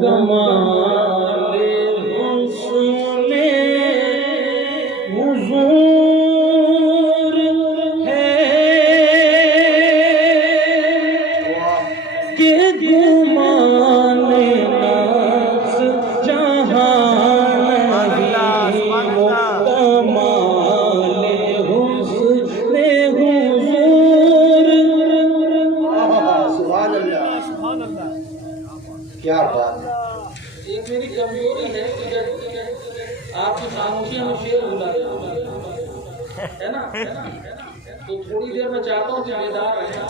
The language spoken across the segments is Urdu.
کمال حسن حضور ہے کہ گمان ناز جہان نہیں وہ کمال حسن حضور۔ سبحان اللہ، کیا بات ہے۔ ایک میری کمزوری ہے کہ جب آپ کی خاموشیاں میں شعر بھولا ہے نا، تو تھوڑی دیر میں چاہتا ہوں کہ بیدار رہیں،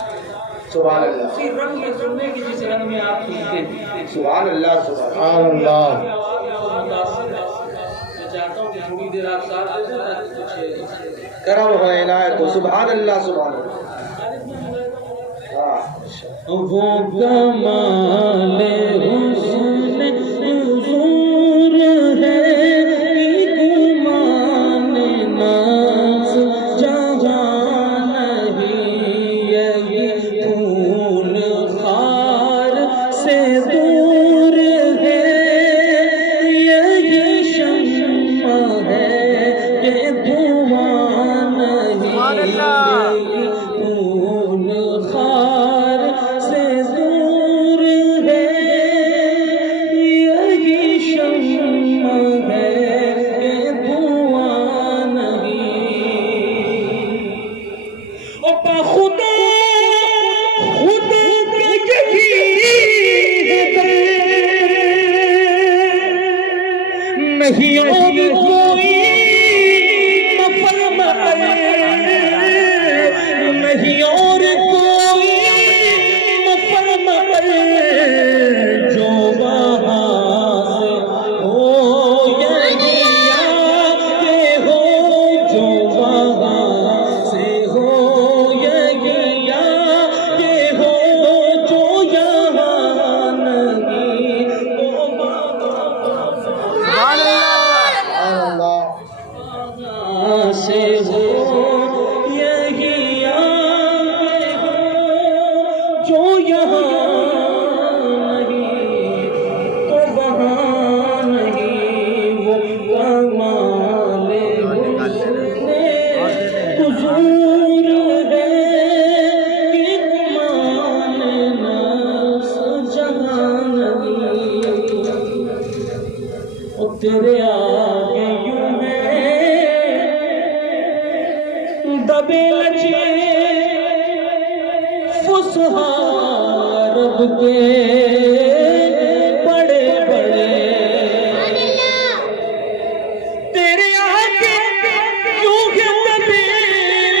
سبحان اللہ، اسی رنگ میں سننے کی جس رنگ میں آپ سنتے ہیں۔ سبحان اللہ، سبحان اللہ۔ میں چاہتا ہوں کہ تھوڑی دیر آپ ساتھ دے دیں تاکہ کچھ کرم ہو عنایت ہو۔ سبحان اللہ، سبحان اللہ۔ وہ کمال حسن حضور ہے گمان ناز جہاں نہیں، یہی خون خار سے دور ہے، یہی شمع ہے یہ دھواں نہیں، یہی خون خار سے دور ہے، یہی شمع ہے یہ دھواں نہیں۔ او پا خدا خود کے یہی ہے نہیں اور کوئی مفرمت نہیں اور کوئی مفرمت جو وہاں سے ہو یہی آتے ہو، جو وہاں سے ہو یہی آتے ہو، جو یہاں نہیں وہ سبحان اللہ، وہاں سے ہو یہی آتے ہو، جو یہاں نہیں تو وہاں نہیں، وہ کمال حسن حضور ہے کہ گمان ناز جہاں نہیں۔ او تیرے آگے یوں ہے دبے لچے فسحا رب کے بڑے بڑے، تیرے آگے یوں ہے دبے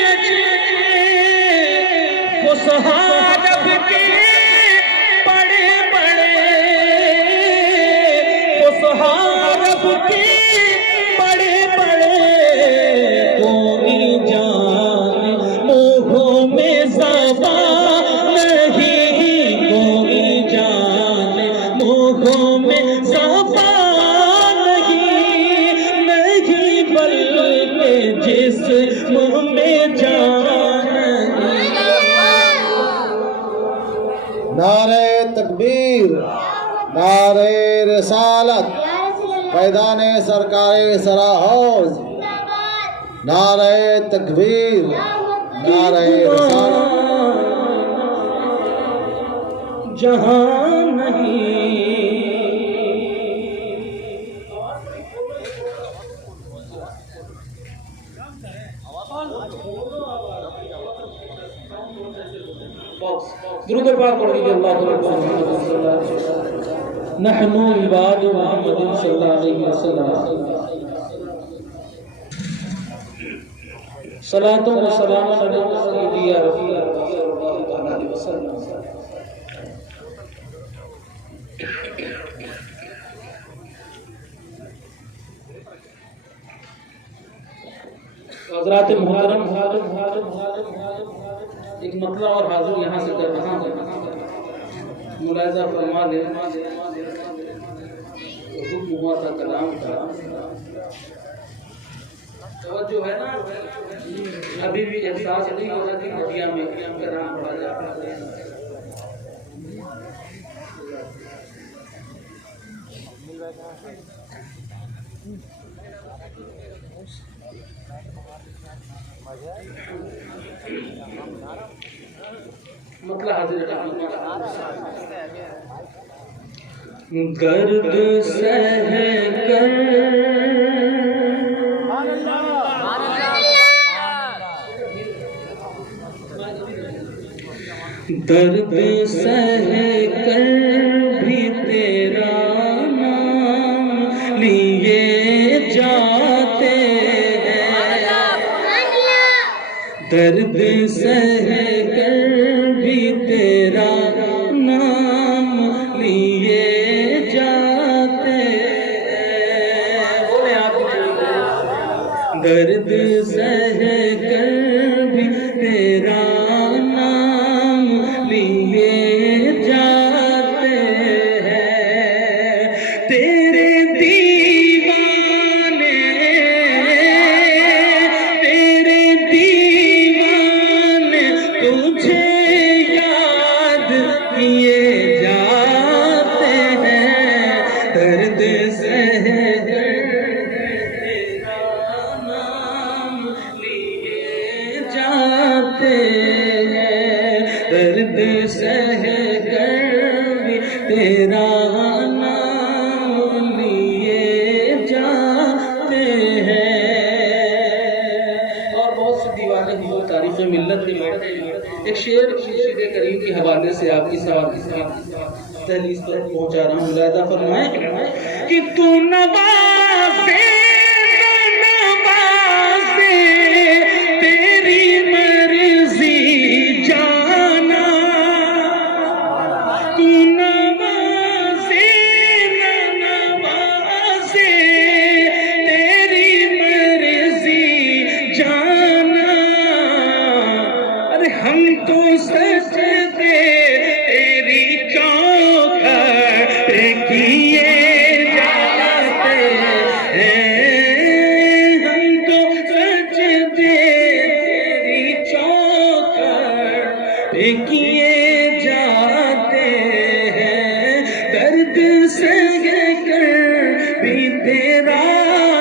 لچے فسحا رب کے بڑے بڑے، فسحا رب کے بڑے بڑے، کوئی جان منہوں میں زبان نہیں، کوئی جان منہوں میں زبان نہیں، نہیں بلکہ جسم میں جان نہیں۔ نعرہ تکبیر، نعرہ رسالت، فیضان سرکار سرا حوض، نعرہ تکبیر، نعرہ رسالت۔ جہاں نہیں درود پاک پڑھ دیجیے، اللہ نحن عباد محمد صلی اللہ علیہ وسلم، صلاۃ و سلام علیک سیدی یا رفیع اللہ صلی اللہ علیہ وسلم۔ حضرات محترم، ایک مطلع اور حاضر یہاں سے کر رہا ہوں، ملاحظہ فرما لیں۔ حکم ہوا تھا کلام کا، توجہ ہے نا، ابھی بھی احساس نہیں ہو رہا کہ ہڈیاں میں کلام پڑھا جاتا ہے۔ مطلب حاضر درد سہ کر درد سہ کر بھی تیرا نام لیے جاتے ہیں، درد سہ کر بھی تیرا نام لیے جاتے ہیں، بولے آپ درد سہ کر بھی تیرا نام لیے جاتے ہیں، تیرے دیوانے تجھے یاد کیے جاتے ہیں، درد سہ کر تیرا نام لیے جاتے ہیں، درد سہ کر بھی تیرا نام لیے جاتے ہیں۔ اور بہت سے دیوانے ہیں تاریخ ملت کے لوگ۔ ایک شعر مرشد کریم کے حوالے سے آپ کی دہلیز پر پہنچا رہا ہوں، ملاحظہ فرمائیں کہ تو نوازے نوازے تیری مرضی جانا، تو نوازے نوازے تیری مرضی جانا، ارے ہم تو سجدے تیری چوکھٹ کیے جاتے ہیں، ہم تو سجدے تیری چوکھٹ کیے جاتے ہیں، درد سہ کر بھی تیرا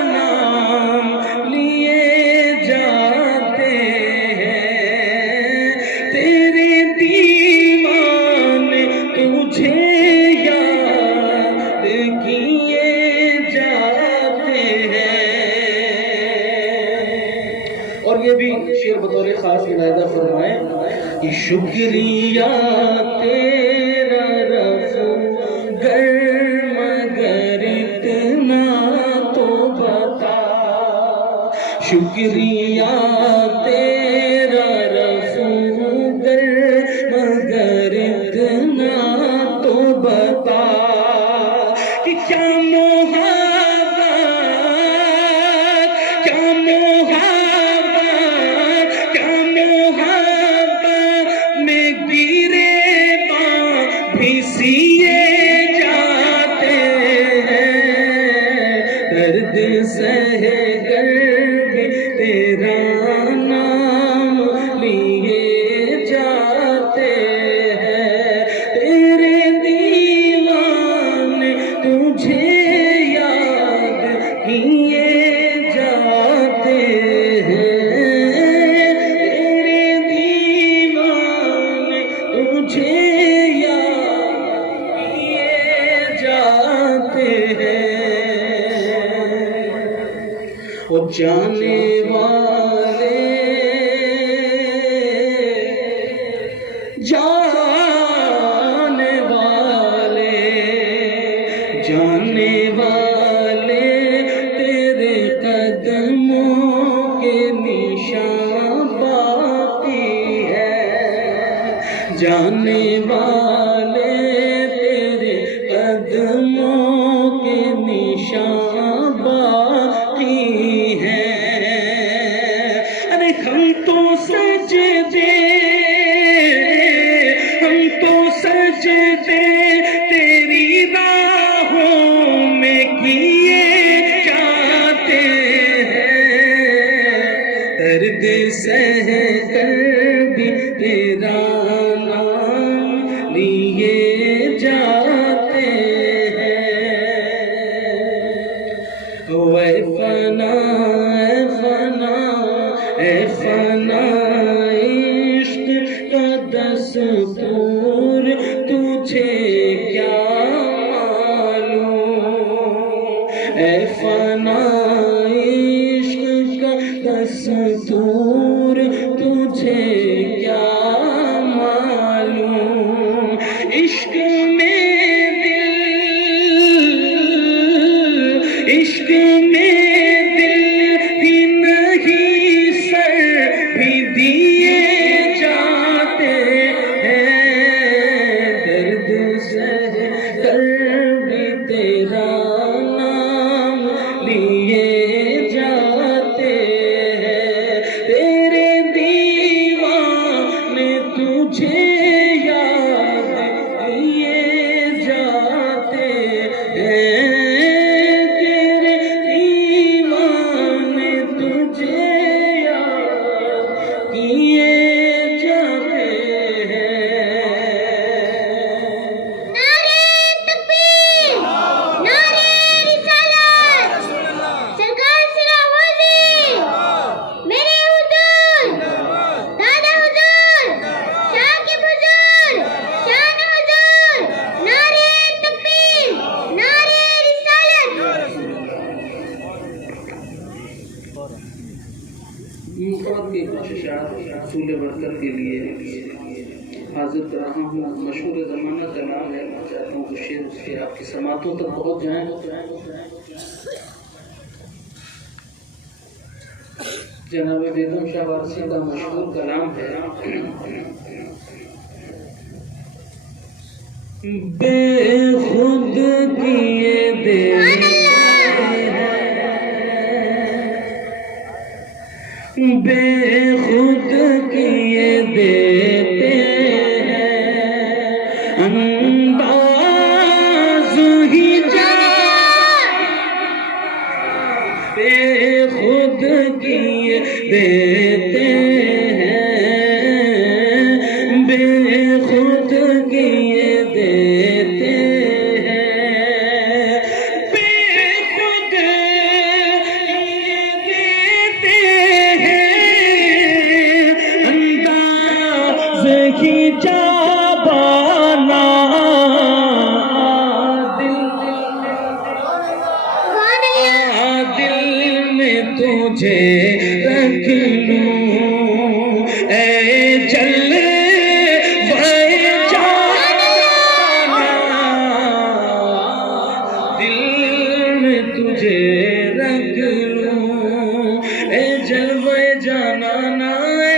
نام لیے جاتے ہیں، تیرے دیوانے تجھے یاد کیے جاتے ہیں۔ اور یہ بھی شعر بطور خاص ملاحظہ فرمائیں کہ شکریہ تیرا رفو گر مگر اتنا تو بتا، شکریہ تیرا رفو گر مگر اتنا تو بتا، کہ کیا محبت کیا محبت کیا محبت میں گرے پاں بھی سیے جاتے ہیں، درد سہ کر بھی تیرا نام لیے جاتے ہیں، تیرے دیوانے تجھے یاد کیے جاتے ہیں، تیرے دیوانے تجھے یاد کیے جاتے ہیں۔ وہ جانے والے جانے والے جانے والے تیرے قدموں کے نشان باقی ہے، جانے والے تیرے قدموں کے نشان باقی ہیں، ارے ہم تو سجدے تیری راہوں میں کیے جاتے ہیں، درد سہ کر بھی تیرا نام لیے جاتے ہیں۔ میں دل بھی نہیں سر بھی دیے جاتے ہیں، درد سہ کر بھی تیرا نام لیے جاتے ہیں، تیرے دیوانے تجھے یاد لیے جاتے ہیں، تیرے دیوانے تجھے یاد کیے جاتے ہیں۔ نعرہ تکبیر، نعرہ رسالت، سرکار سرا حاضر، میرے حضور، دادا حضور، شاہ کے بزرگ، شان حضور، نعرہ تکبیر، نعرہ رسالت۔ مفرد کے کچھ اشعار حصول برکت کے لیے حاضر کر رہا ہوں۔ مشہور زمانہ کا نام ہے، میں چاہتا ہوں کہ شعر اس کے آپ کی سماعتوں تک پہنچ جائیں۔ جناب بیگم شاہ وارثی کا مشہور کلام ہے، بے خود کیے دیتے ہیں، بے خود کیے دیتے ہیں، انداز ہی جان بے خود کیے دیتے ہیں، بے خود کیے دیتے ہیں، بے خود کیے دیتے ہیں، انداز ہی جابانا دل میں تجھے رکھ لوں، اے جلوے جانا، دل میں تجھے رکھ لوں، اے جلوے جانا، اے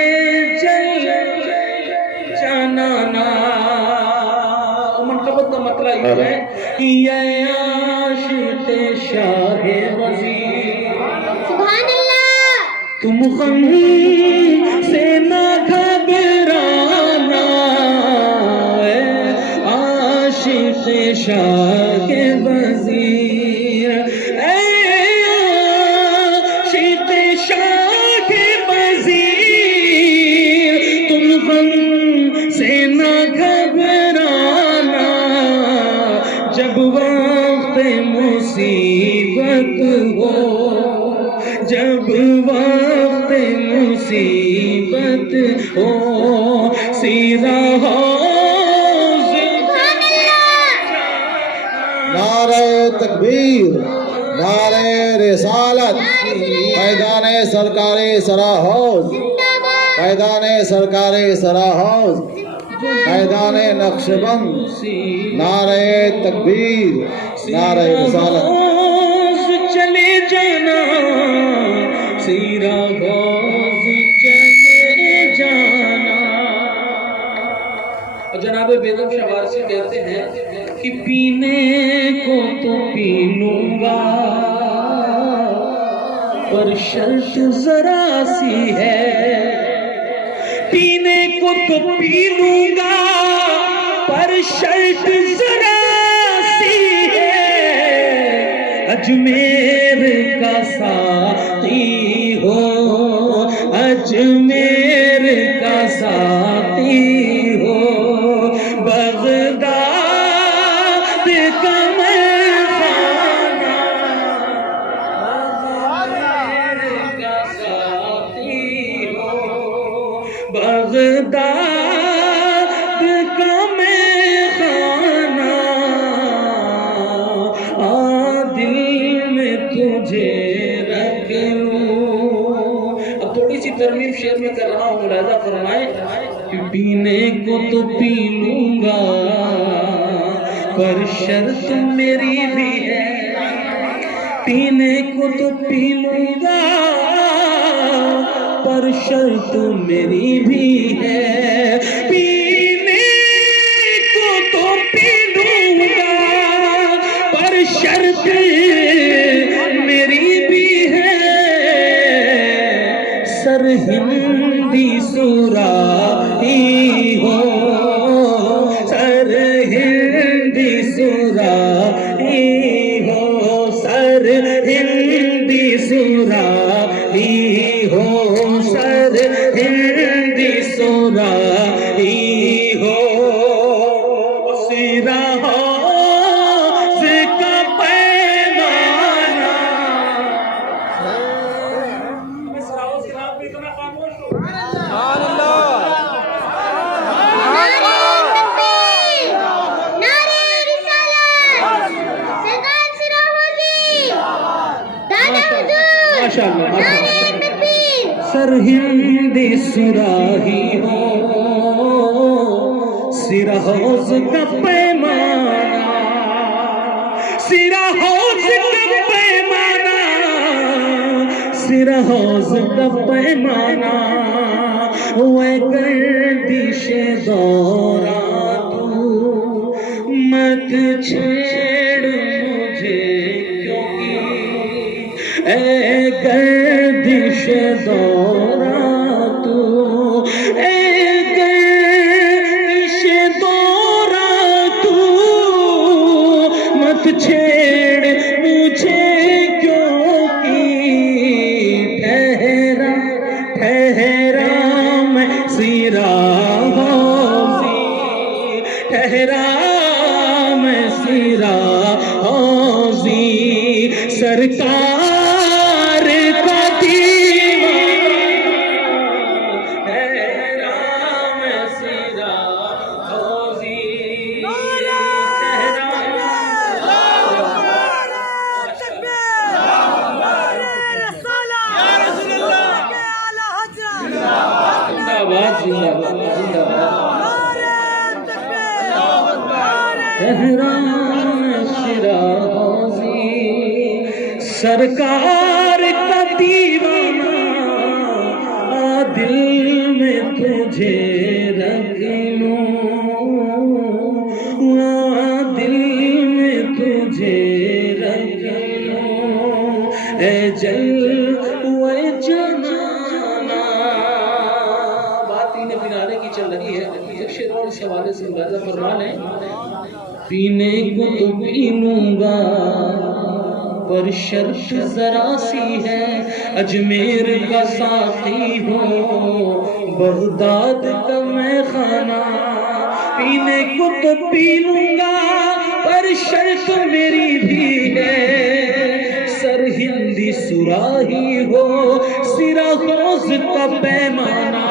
جلوے جانا۔ منقبت کا مطلب یہ ہے یہ عاشق شاہ وزیر، سبحان اللہ۔ تم غم سے نہ گھبرانا، اے عاشق شاہ وزیر، اے عاشق شاہ وزیر، تم غم سے نہ گھبرانا، جب وقت مصیبت ہو، جب وقت مصیبت ہو، سیدھا نعرہ تکبیر، نعرہ رسالت، میدان سرکار سرا حوض، میدان سرکار سرا حوض، میدان نقش بند، نعرہ تکبیر، نعرہ رسالت۔ چلے جانا، سیرا غوث چلے جانا۔ اور جناب بیگم شاہ وارثی کہتے ہیں کہ پینے کو تو پی لوں گا، پر شرط ذرا سی ہے، پینے کو تو پی لوں گا، پر شرط ذرا سی ہے، اجمیر کا ساقی ہو، اجمیر کا ساقی ہو، بغداد کا میخانہ، اجمیر کا ساقی ہو، بغداد کا میخانہ، دل میں تجھے رکھ لوں۔ اب تھوڑی سی ترمیم شعر میں کر رہا ہوں، ملاحظہ فرمائیں کہ پینے کو تو پی لوں گا، پر شرط میری بھی ہے، پینے کو تو پی لوں گا پر شرط میری بھی ہے پینے کو تو پی لوں گا پر شرط میری بھی ہے سرہندی سراہی ہو سرہندی سراہی ہو سرہندی سراہی ہو سرہندی سراہی ہو سراحوں کا پیمانہ سرہندی سراہی ہو سرحوز کا پیمانہ سرحوز کا پیمانہ سرحوز کا پیمانہ وہ گردش دوران تو مت چھیڑ مجھے کیونکہ اے گردش دوران تو اے گردش دوران تو مت چھیڑ مجھے کیونکہ ٹھہرا ٹھہرا میں سراحوزی ٹھہرا میں سراحوزی سرکار کا دیوانہ ٹھہرا میں سراحوزی سرکار کا دیوانہ دل میں تجھے رکھ لوں دل میں تجھے رکھ لوں اے جل و جنانا بات پینے پلانے کی چل رہی ہے ایک شعر اور اس حوالے سے ملاحظہ فرما لیں پینے کو تو پی لوں گا پر شرط ذرا سی ہے اجمیر کا ساقی ہو بغداد کا میں خانہ پینے کو تو پی لوں گا پر شرط میری بھی ہے سرہندی سراہی ہو سراحوز کا پیمانہ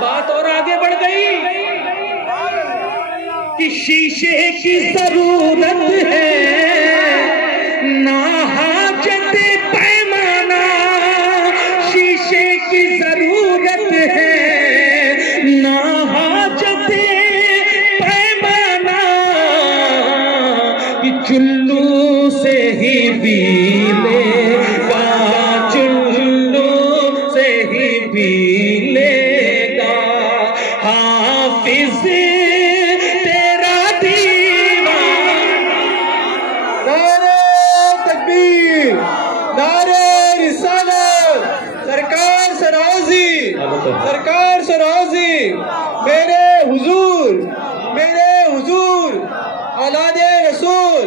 بات اور آگے بڑھ گئی کہ شیشے کی ضرورت ہے نہ حاجت پیمانہ شیشے کی ضرورت ہے نہ حاجت پیمانہ کہ چلو سے ہی پی لے گا چلو سے ہی پی لے گا حافظ سرکار سراحوزی میرے حضور اولاد رسول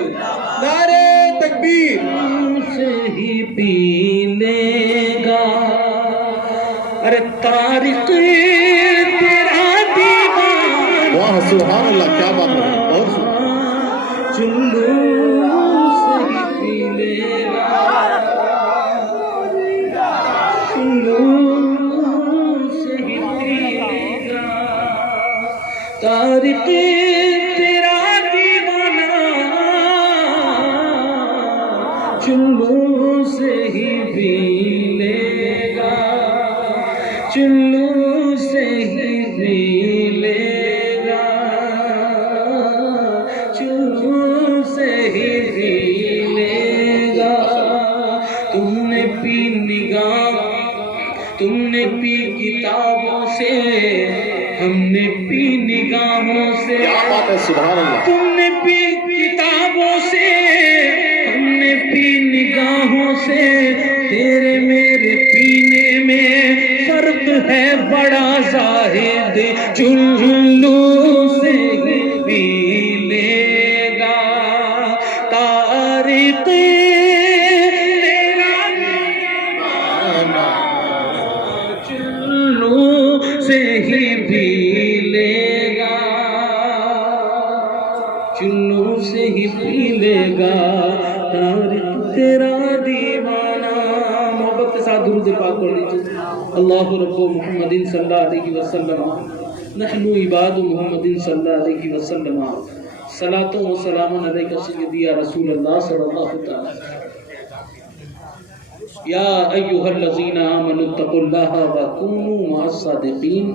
نعرہ تکبیر سے ہی پی لے گا ارے طارق تیرا دیوان واہ سبحان اللہ کیا بات ہے بہت چلو سے ہی پی لے گا چلو طارق تیرا دیوانہ چلو سے ہی پی لے گا چلو سے ہی پی لے گا چلو سے ہی پی لے گا پی کتابوں سے، ہم نے پی نگاہوں سے، کیا بات ہے، سبحان اللہ. تم نے پی کتابوں سے، ہم نے پی نگاہوں سے، تیرے میرے پینے میں فرق ہے بڑا زاہد، چلو سے ہی پی لے گا طارق تیرا چلو سے ہی پی لے گا، چلو سے ہی پی لے گا طارق تیرا دیوانہ. محبت کے ساتھ درود پاک پڑھ لیجیے. اللہ رب محمد صلی اللہ علیہ وسلم، نحن عباد محمد صلی اللہ علیہ وسلم، صلاۃ و سلام علیک سیدی یا رسول اللہ صلی اللہ تعالی. یا ایھا الذین آمنوا اتقوا اللہ وکونوا مع الصادقین.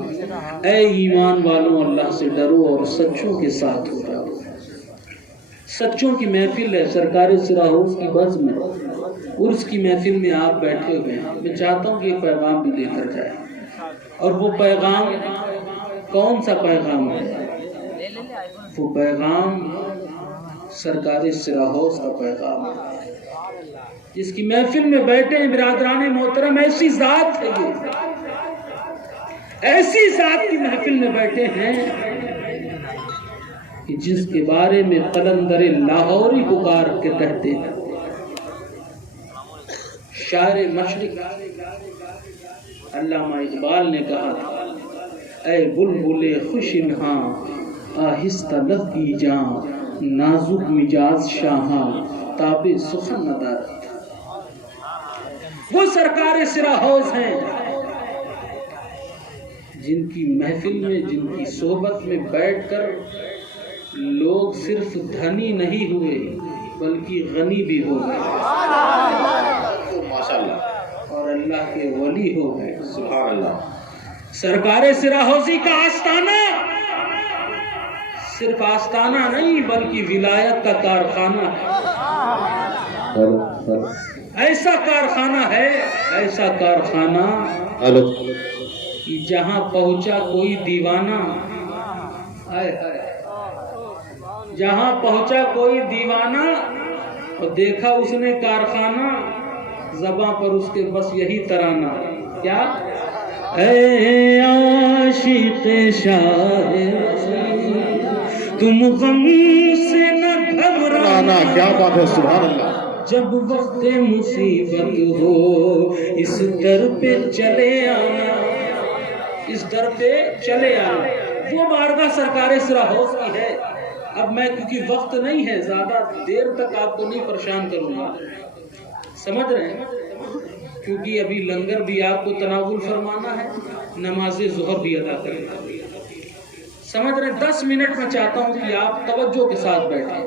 اے ایمان والوں، اللہ سے ڈرو اور سچوں کے ساتھ ہو جاؤ. سچوں کی محفل ہے، سرکار سراہوس کی بز میں، عرس کی محفل میں آپ بیٹھے ہوئے ہیں. میں چاہتا ہوں کہ ایک پیغام بھی لے کر جائیں، اور وہ پیغام کون سا پیغام ہے؟ وہ پیغام سرکار سراہوس کا پیغام ہے، جس کی محفل میں بیٹھے ہیں برادران محترم. ایسی ذات ہے یہ، ایسی ذات کی محفل میں بیٹھے ہیں کہ جس کے بارے میں قلندر لاہوری پکار کے کہتے ہیں، شاعر مشرق علامہ اقبال نے کہا تھا، اے بلبل خوش انہاں آہستہ لگی جاں، نازک مجاز شاہاں تاب سخن ندارت. وہ سرکار سراہوس ہیں جن کی محفل میں، جن کی صحبت میں بیٹھ کر لوگ صرف دھنی نہیں ہوئے بلکہ غنی بھی ہو گئے، ماشاءاللہ، اور اللہ کے ولی ہو گئے. سبحان اللہ. سرکار سراہوسی کا آستانہ صرف آستانہ نہیں بلکہ ولایت کا کارخانہ ہے. ایسا کارخانہ ہے، ایسا کارخانہ کہ جہاں پہنچا کوئی دیوانہ، جہاں پہنچا کوئی دیوانہ اور دیکھا اس نے کارخانہ، زباں پر اس کے بس یہی ترانہ. کیا؟ اے عاشق شاہ تم غم سے نہ گھبرانا. کیا بات ہے، سبحان اللہ. جب وقت مصیبت ہو اس در پہ چلے آنا، اس در پہ چلے آنا. وہ بارگاہ سرکار سراہوس کی ہے. اب میں کیونکہ وقت نہیں ہے، زیادہ دیر تک آپ کو نہیں پریشان کروں گا، سمجھ رہے ہیں؟ کیونکہ ابھی لنگر بھی آپ کو تناول فرمانا ہے، نماز ظہر بھی ادا کرنا ہے، سمجھ رہے ہیں؟ 10 منٹ میں چاہتا ہوں کہ آپ توجہ کے ساتھ بیٹھیں.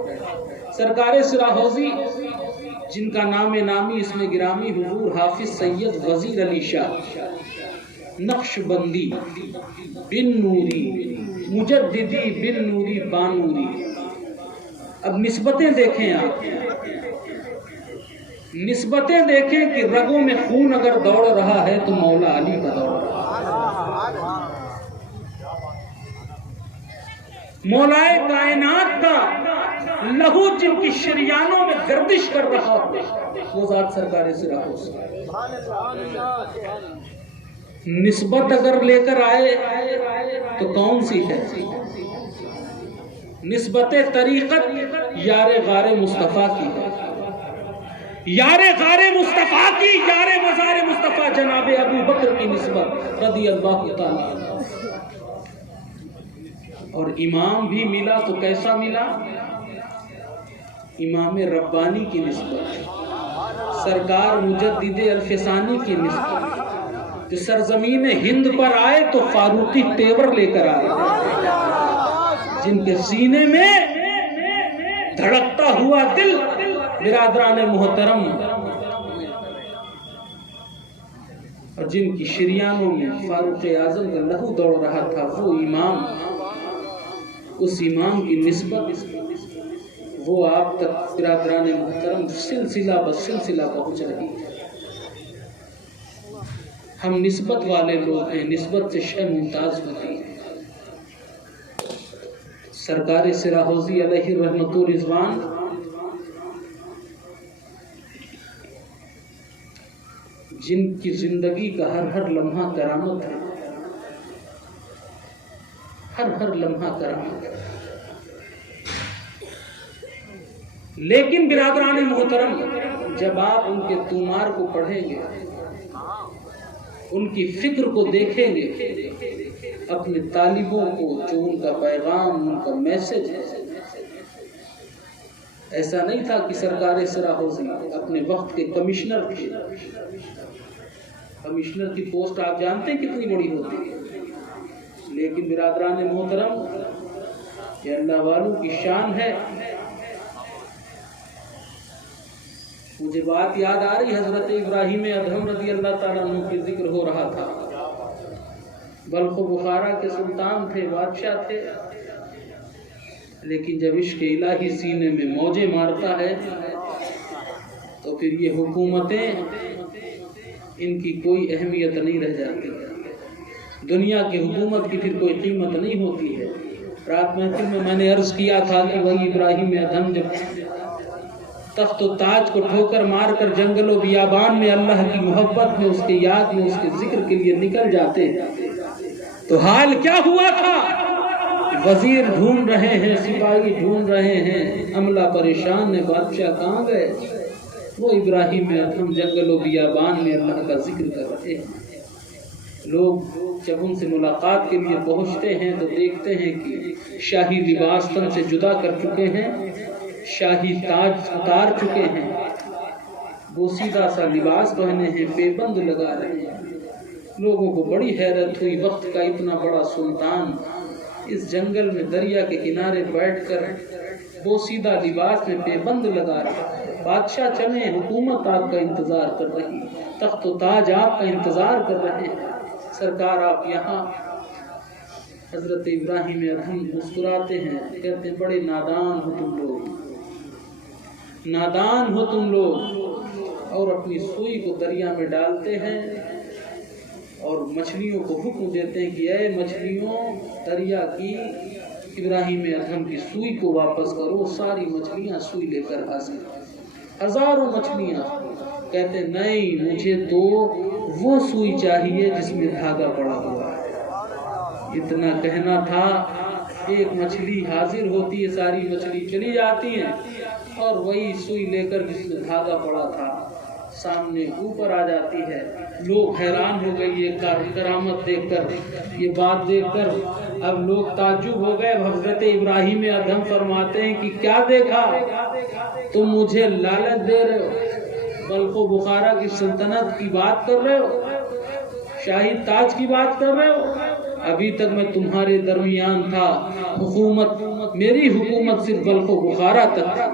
سرکار سراہوسی جن کا نام نامی اسم گرامی حضور حافظ سید وزیر علی شاہ نقش بندی بن نوری مجددی بن نوری بانوری. اب نسبتیں دیکھیں، آپ نسبتیں دیکھیں کہ رگوں میں خون اگر دوڑ رہا ہے تو مولا علی کا دوڑ رہا ہے. مولائے کائنات کا لہو جن کی شریانوں میں گردش کر رہا ہے وہ ذات سرکار سراہوس. نسبت اگر لے کر آئے تو کون سی ہے؟ نسبت طریقت یار غار مصطفیٰ کی ہے، یار غار مصطفیٰ کی، یار مزار مصطفیٰ جناب ابو بکر کی نسبت رضی اللہ تعالیٰ. اور امام بھی ملا تو کیسا ملا؟ امام ربانی کی نسبت، سرکار مجدد الفسانی کی نسبت. جو سرزمین ہند پر آئے تو فاروقی تیور لے کر آئے، جن کے سینے میں دھڑکتا ہوا دل برادران محترم، اور جن کی شریانوں میں فاروق اعظم کا لہو دوڑ رہا تھا، وہ امام، اس امام کی نسبت وہ آپ تک برادران محترم سلسلہ بسلسلہ پہنچ رہی ہے. ہم نسبت والے لوگ ہیں، نسبت سے شے ممتاز ہوتی ہے۔ سرکار سراحوزی علیہ رحمت و رضوان جن کی زندگی کا ہر ہر لمحہ کرامت ہے، ہر لمحہ کرامت ہے، لیکن برادران محترم جب آپ ان کے طومار کو پڑھیں گے، ان کی فکر کو دیکھیں گے، اپنے طالبوں کو جو ان کا پیغام، ان کا میسج ہے، ایسا نہیں تھا کہ سرکار سراحوزی اپنے وقت کے کمشنر تھے۔ کمشنر کی پوسٹ آپ جانتے ہیں کتنی بڑی ہوتی ہے، لیکن برادران محترم یہ اللہ والوں کی شان ہے۔ مجھے بات یاد آ رہی، حضرت ابراہیم ادھم رضی اللہ تعالیٰ عنہ کی ذکر ہو رہا تھا۔ بلخ و بخارا کے سلطان تھے، بادشاہ تھے، لیکن جب عشق الہی سینے میں موجیں مارتا ہے تو پھر یہ حکومتیں، ان کی کوئی اہمیت نہیں رہ جاتی، دنیا کی حکومت کی پھر کوئی قیمت نہیں ہوتی ہے۔ رات محفل میں میں نے عرض کیا تھا کہ وہی ابراہیم ادھم جب تخت و تاج کو ٹھوکر مار کر جنگل و بیابان میں اللہ کی محبت میں، اس کے یاد میں، اس کے ذکر کے لیے نکل جاتے تو حال کیا ہوا تھا؟ وزیر ڈھونڈ رہے ہیں، سپاہی ڈھونڈ رہے ہیں، عملہ پریشان ہے، بادشاہ کہاں گئے؟ وہ ابراہیم ادھم جنگل و بیابان میں اللہ کا ذکر کر رہے ہیں۔ لوگ جب ان سے ملاقات کے لیے پہنچتے ہیں تو دیکھتے ہیں کہ شاہی لباس تن سے جدا کر چکے ہیں، شاہی تاج اتار چکے ہیں، بوسیدہ سا لباس پہنے ہیں، پیبند لگا رہے ہیں۔ لوگوں کو بڑی حیرت ہوئی، وقت کا اتنا بڑا سلطان اس جنگل میں دریا کے کنارے بیٹھ کر بوسیدہ لباس میں پیبند لگا رہا ہے۔ بادشاہ چلیں، حکومت آپ کا انتظار کر رہی، تخت و تاج آپ کا انتظار کر رہے ہیں، سرکار آپ یہاں۔ حضرت ابراہیم ادھم مسکراتے ہیں، کہتے ہیں بڑے نادان ہو تم لوگ، نادان ہو تم لوگ، اور اپنی سوئی کو دریا میں ڈالتے ہیں اور مچھلیوں کو حکم دیتے ہیں کہ اے مچھلیوں، دریا کی ابراہیم ادھم کی سوئی کو واپس کرو۔ ساری مچھلیاں سوئی لے کر حاضر، ہزاروں مچھلیاں۔ کہتے نہیں، مجھے تو وہ سوئی چاہیے جس میں دھاگا پڑا ہوا ہے۔ اتنا کہنا تھا، ایک مچھلی حاضر ہوتی ہے، ساری مچھلی چلی جاتی ہیں، اور وہی سوئی لے کر جس میں دھاگا پڑا تھا سامنے اوپر آ جاتی ہے۔ لوگ حیران ہو گئے یہ کرامت دیکھ کر، یہ بات دیکھ کر۔ اب لوگ تعجب ہو گئے۔ حضرت ابراہیم ادھم فرماتے ہیں کہ کیا دیکھا؟ تم مجھے لالچ دے رہے ہو، بلخ و بخارا کی سلطنت کی بات کر رہے ہو، شاہی تاج کی بات کر رہے ہو۔ ابھی تک میں تمہارے درمیان تھا، حکومت، میری حکومت صرف بلخ و بخارا تک تھی،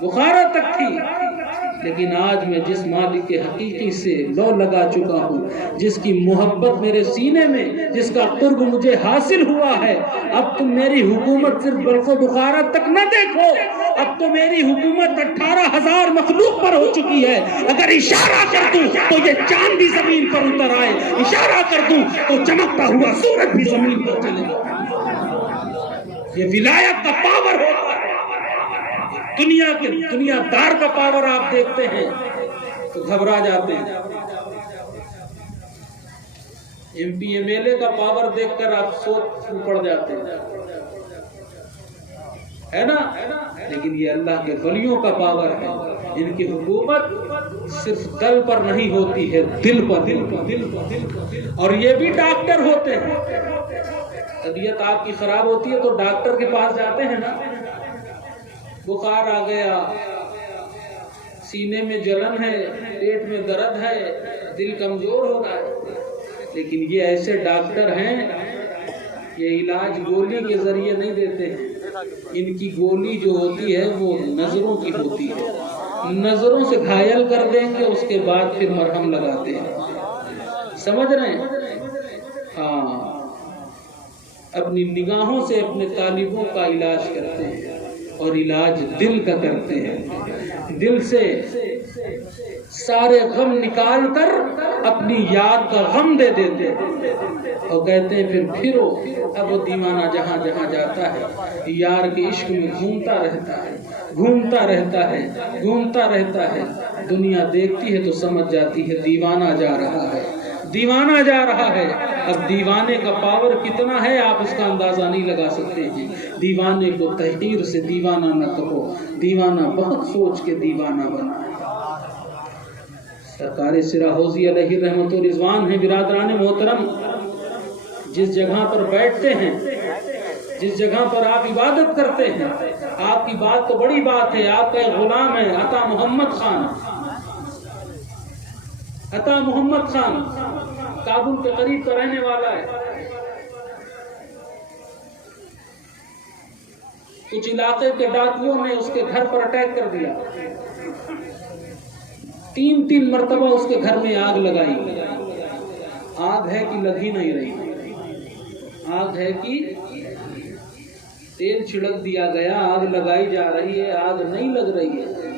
بخارا تک تھی، لیکن آج میں جس مالک حقیقی سے لو لگا چکا ہوں، جس کی محبت میرے سینے میں، جس کا قرب مجھے حاصل ہوا ہے، اب تم میری حکومت صرف بلخ و بخارا تک نہ دیکھو، اب تو میری حکومت 18,000 مخلوق پر ہو چکی ہے۔ اگر اشارہ کر دوں تو یہ چاند بھی زمین پر اتر آئے، اشارہ کر دوں تو چمکتا ہوا سورج بھی زمین پر چلے گا۔ یہ ولایت کا پاور ہوتا ہے۔ دنیا دار کا پاور آپ دیکھتے ہیں تو گھبرا جاتے ہیں، M P M L A کا پاور دیکھ کر آپ سوچ پڑ جاتے ہیں، ہے نا؟ لیکن یہ اللہ کے ولیوں کا پاور ہے، ان کی حکومت صرف دل پر نہیں ہوتی ہے، دل پر۔ اور یہ بھی ڈاکٹر ہوتے ہیں۔ طبیعت آپ کی خراب ہوتی ہے تو ڈاکٹر کے پاس جاتے ہیں نا، بخار آ گیا، سینے میں جلن ہے، پیٹ میں درد ہے، دل کمزور ہو رہا ہے، لیکن یہ ایسے ڈاکٹر ہیں، یہ علاج گولی کے ذریعے نہیں دیتے ہیں۔ ان کی گولی جو ہوتی ہے وہ نظروں کی ہوتی ہے، نظروں سے گھائل کر دیں گے، اس کے بعد پھر مرہم لگاتے ہیں۔ سمجھ رہے ہیں؟ ہاں، اپنی نگاہوں سے اپنے طالبوں کا علاج کرتے ہیں۔ اور علاج دل کا کرتے ہیں. دل سے سارے غم نکال کر اپنی یاد کا غم دے دیتے ہیں اور کہتے ہیں پھر پھرو. اب وہ دیوانہ جہاں جہاں جاتا ہے یار کے عشق میں گھومتا رہتا ہے، گھومتا رہتا ہے، گھومتا رہتا ہے. دنیا دیکھتی ہے تو سمجھ جاتی ہے دیوانہ جا رہا ہے، دیوانہ جا رہا ہے. اب دیوانے کا پاور کتنا ہے آپ اس کا اندازہ نہیں لگا سکتے ہیں. دیوانے کو تحقیر سے دیوانہ نہ کہو، دیوانہ بہت سوچ کے دیوانہ بنا ہے. سرکار سرا حوضی علیہ رحمت و رضوان ہیں. برادران محترم، جس جگہ پر بیٹھتے ہیں، جس جگہ پر آپ عبادت کرتے ہیں، آپ کی بات تو بڑی بات ہے. آپ کا ایک غلام ہے عطا محمد خان. عطا محمد خان کابل کے قریب کا رہنے والا ہے. کچھ علاقے کے ڈاکوؤں نے اس کے گھر پر اٹیک کر دیا. 3 مرتبہ اس کے گھر میں آگ لگائی. آگ ہے کہ لگ ہی نہیں رہی، آگ ہے کہ تیل چھڑک دیا گیا، آگ لگائی جا رہی ہے، آگ نہیں لگ رہی ہے.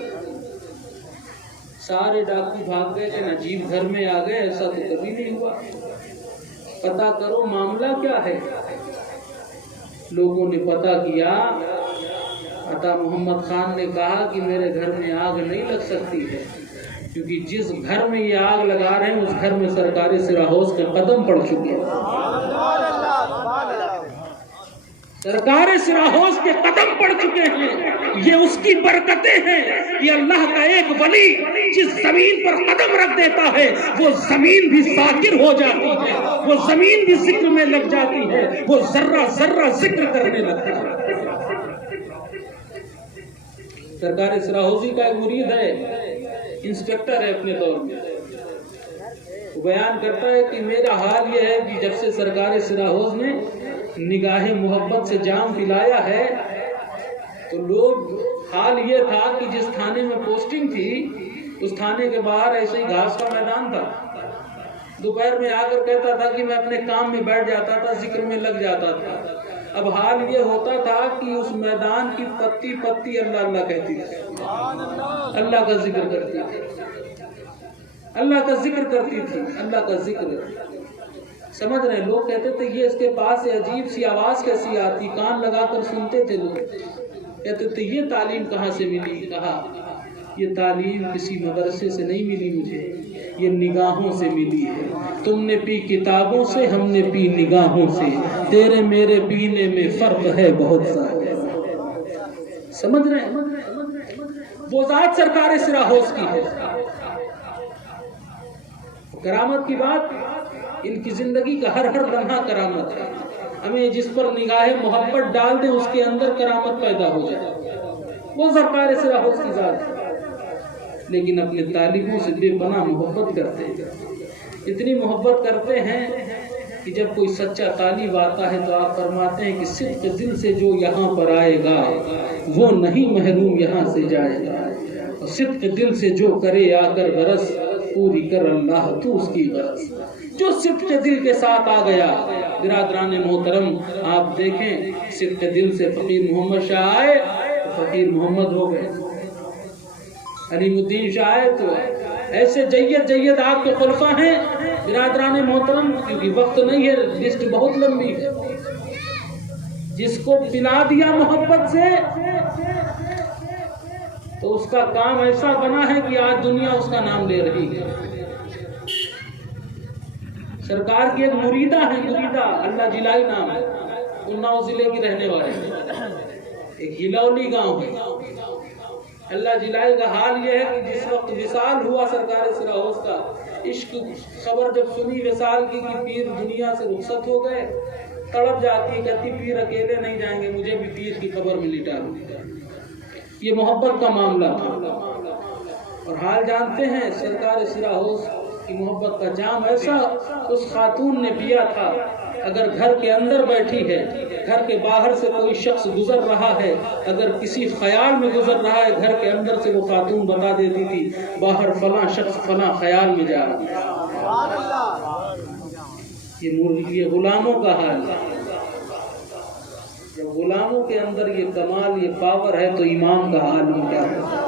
سارے ڈاکو بھاگ گئے کہ نجیب گھر میں آ گئے، ایسا تو کبھی نہیں ہوا، پتا کرو معاملہ کیا ہے. لوگوں نے پتا کیا. عطا محمد خان نے کہا کہ میرے گھر میں آگ نہیں لگ سکتی ہے، کیونکہ جس گھر میں یہ آگ لگا رہے ہیں اس گھر میں سرکار سرا حوض کے قدم پڑ چکے ہیں. سرکار سرا حوض کے قدم پڑ چکے ہیں. یہ اس کی برکتیں ہیں. یہ اللہ کا ایک ولی جس زمین پر قدم رکھ دیتا ہے وہ زمین بھی ساکر ہو جاتی ہے، وہ زمین بھی ذکر میں لگ جاتی ہے، وہ ذرہ ذرہ ذکر کرنے لگتا ہے. سرکار سرا حوضی کا ایک مرید ہے، انسپیکٹر ہے اپنے دور میں. وہ بیان کرتا ہے کہ میرا حال یہ ہے کہ جب سے سرکار سرا حوض نے نگاہ محبت سے جام پلایا ہے تو لوگ، حال یہ تھا کہ جس تھانے میں پوسٹنگ تھی اس تھانے کے باہر ایسے ہی گھاس کا میدان تھا. دوپہر میں آ کر کہتا تھا کہ میں اپنے کام میں بیٹھ جاتا تھا، ذکر میں لگ جاتا تھا. اب حال یہ ہوتا تھا کہ اس میدان کی پتی پتی اللہ اللہ کہتی تھی، اللہ کا ذکر کرتی تھی، اللہ کا ذکر کرتی تھی، اللہ کا ذکر. سمجھ رہے ہیں؟ لوگ کہتے تھے یہ اس کے پاس عجیب سی آواز کیسی آتی، کان لگا کر سنتے تھے لوگ. کہتے تھے یہ تعلیم کہاں سے ملی؟ کہا یہ تعلیم کسی مدرسے سے نہیں ملی مجھے، یہ نگاہوں سے ملی ہے. تم نے پی کتابوں سے، ہم نے پی نگاہوں سے، تیرے میرے پینے میں فرق ہے بہت سارا. سمجھ رہے ہیں؟ وہ ذات سرکار سرا حوض کی ہے. کرامت کی بات، ان کی زندگی کا ہر لمحہ کرامت ہے. ہمیں جس پر نگاہ محبت ڈال دیں اس کے اندر کرامت پیدا ہو جائے. وہ سرکار سرا حوض کی ذات ہے. لیکن اپنے طالبوں سے بے پناہ محبت کرتے ہیں. اتنی محبت کرتے ہیں کہ جب کوئی سچا طالب آتا ہے تو آپ فرماتے ہیں کہ صدق دل سے جو یہاں پر آئے گا وہ نہیں محروم یہاں سے جائے گا. اور صدق دل سے جو کرے آ کر غرض پوری کر اللہ تو اس کی غرض. جو صدق دل کے ساتھ آ گیا. برادران محترم، آپ دیکھیں صدق دل سے فقیر محمد شاہ آئے تو فقیر محمد ہو گئے. علیم الدین شاہ آئے تو ایسے جید آپ کے خلفاء ہیں. برادران محترم، کیونکہ وقت نہیں ہے، لسٹ بہت لمبی ہے. جس کو پلا دیا محبت سے تو اس کا کام ایسا بنا ہے کہ آج دنیا اس کا نام لے رہی ہے. سرکار کی ایک مریدہ ہے، مریدہ اللہ جلائی نام ہے، اناؤ ضلع کی رہنے والے ہیں. ایک ہلولی گاؤں ہے. اللہ جلائی کا حال یہ ہے کہ جس وقت وصال ہوا سرکار سرا حوض کا، عشق خبر جب سنی وصال کی کہ پیر دنیا سے رخصت ہو گئے، تڑپ جاتی ہے، کہتی پیر اکیلے نہیں جائیں گے، مجھے بھی پیر کی خبر میں لٹا دو. یہ محبت کا معاملہ تھا. اور حال جانتے ہیں سرکار سرا حوض کی محبت کا جام ایسا اس خاتون نے پیا تھا. اگر گھر کے اندر بیٹھی ہے، گھر کے باہر سے کوئی شخص گزر رہا ہے، اگر کسی خیال میں گزر رہا ہے، گھر کے اندر سے وہ خاتون بتا دیتی تھی باہر فلاں شخص فلاں خیال میں جا رہا ہے. یہ غلاموں کا حال ہے. جب غلاموں کے اندر یہ کمال، یہ پاور ہے تو امام کا عالم کیا ہوگا؟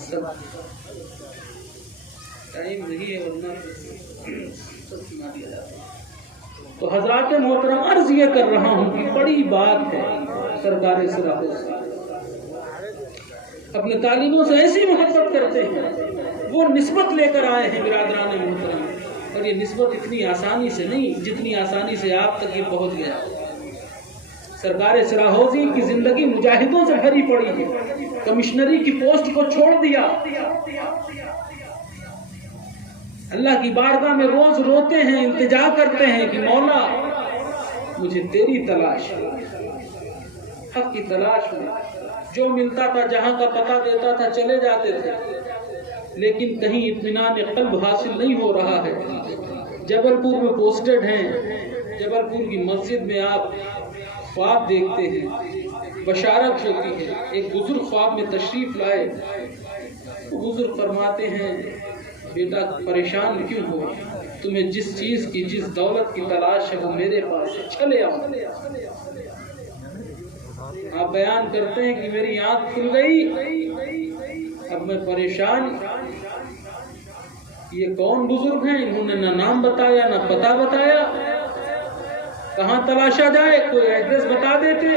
سب ٹائم نہیں ہے ورنہ سب سنا دیا جاتا ہے۔ تو حضرات محترم عرض یہ کر رہا ہوں کہ بڑی بات ہے سرکار سراحت اپنے طالبوں سے ایسی محبت کرتے ہیں، وہ نسبت لے کر آئے ہیں برادران محترم، اور یہ نسبت اتنی آسانی سے نہیں جتنی آسانی سے آپ تک یہ پہنچ گیا۔ سرکار سراحوزی کی زندگی مجاہدوں سے بھری پڑی ہے، کمشنری کی پوسٹ کو چھوڑ دیا، اللہ کی بارگاہ میں روز روتے ہیں، التجا کرتے ہیں کہ مولا مجھے تیری تلاش ہے، حق کی تلاش میں جو ملتا تھا، جہاں کا پتہ دیتا تھا چلے جاتے تھے، لیکن کہیں اطمینان قلب حاصل نہیں ہو رہا ہے۔ جبل پور میں پوسٹڈ ہیں، جبل پور کی مسجد میں آپ خواب دیکھتے ہیں، بشارت ہوتی ہے، ایک بزرگ خواب میں تشریف لائے، بزرگ فرماتے ہیں بیٹا پریشان کیوں ہو، تمہیں جس چیز کی جس دولت کی تلاش ہے وہ میرے پاس ہے، چلے آؤ۔ آپ بیان کرتے ہیں کہ میری آنکھ کھل گئی، اب میں پریشان، یہ کون بزرگ ہیں، انہوں نے نہ نام بتایا نہ پتہ بتایا، کہاں تلاشا جائے، کوئی ایڈریس بتا دیتے۔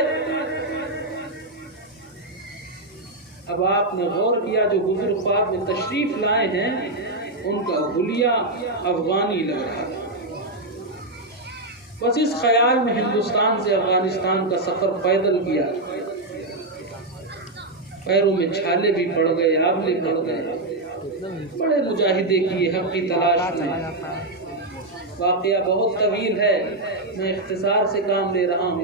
اب آپ نے غور کیا جو بزرگ خواب میں تشریف لائے ہیں ان کا حلیہ افغانی لگ رہا ہے۔ بس اس خیال میں ہندوستان سے افغانستان کا سفر پیدل کیا، پیروں میں چھالے بھی پڑ گئے، آبلے پڑ گئے، بڑے مجاہدے کیے حق کی تلاش میں۔ واقعہ بہت طویل ہے، میں اختصار سے کام لے رہا ہوں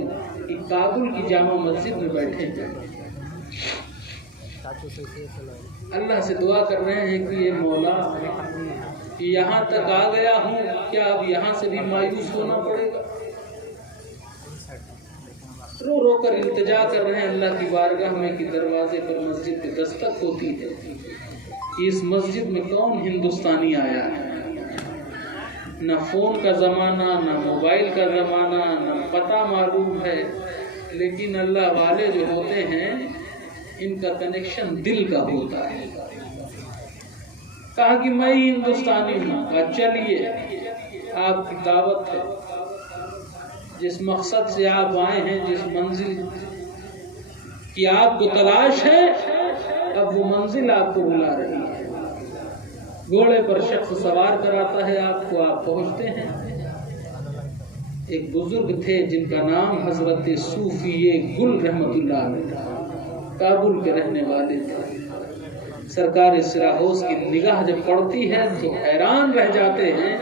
کہ کابل کی جامع مسجد میں بیٹھے ہیں، اللہ سے دعا کر رہے ہیں کہ یہ مولا یہاں تک آ گیا ہوں، کیا اب یہاں سے بھی مایوس ہونا پڑے گا؟ رو رو کر التجا کر رہے ہیں اللہ کی بارگاہ میں کہ دروازے پر مسجد کی دستک ہوتی ہے کہ اس مسجد میں کون ہندوستانی آیا ہے، نہ فون کا زمانہ، نہ موبائل کا زمانہ، نہ پتہ معلوم ہے، لیکن اللہ والے جو ہوتے ہیں ان کا کنیکشن دل کا ہوتا ہے۔ کہا کہ میں ہی ہندوستانی ہوں، کہا چلیے آپ کی دعوت ہے، جس مقصد سے آپ آئے ہیں، جس منزل کی آپ کو تلاش ہے، اب وہ منزل آپ کو بلا رہی ہے، گھوڑے پر شخص سوار کراتا ہے آپ کو، آپ پہنچتے ہیں۔ ایک بزرگ تھے جن کا نام حضرت صوفی گل رحمت اللہ علیہ، کابل کے رہنے والے تھے۔ سرکار سراحوس کی نگاہ جب پڑتی ہے تو حیران رہ جاتے ہیں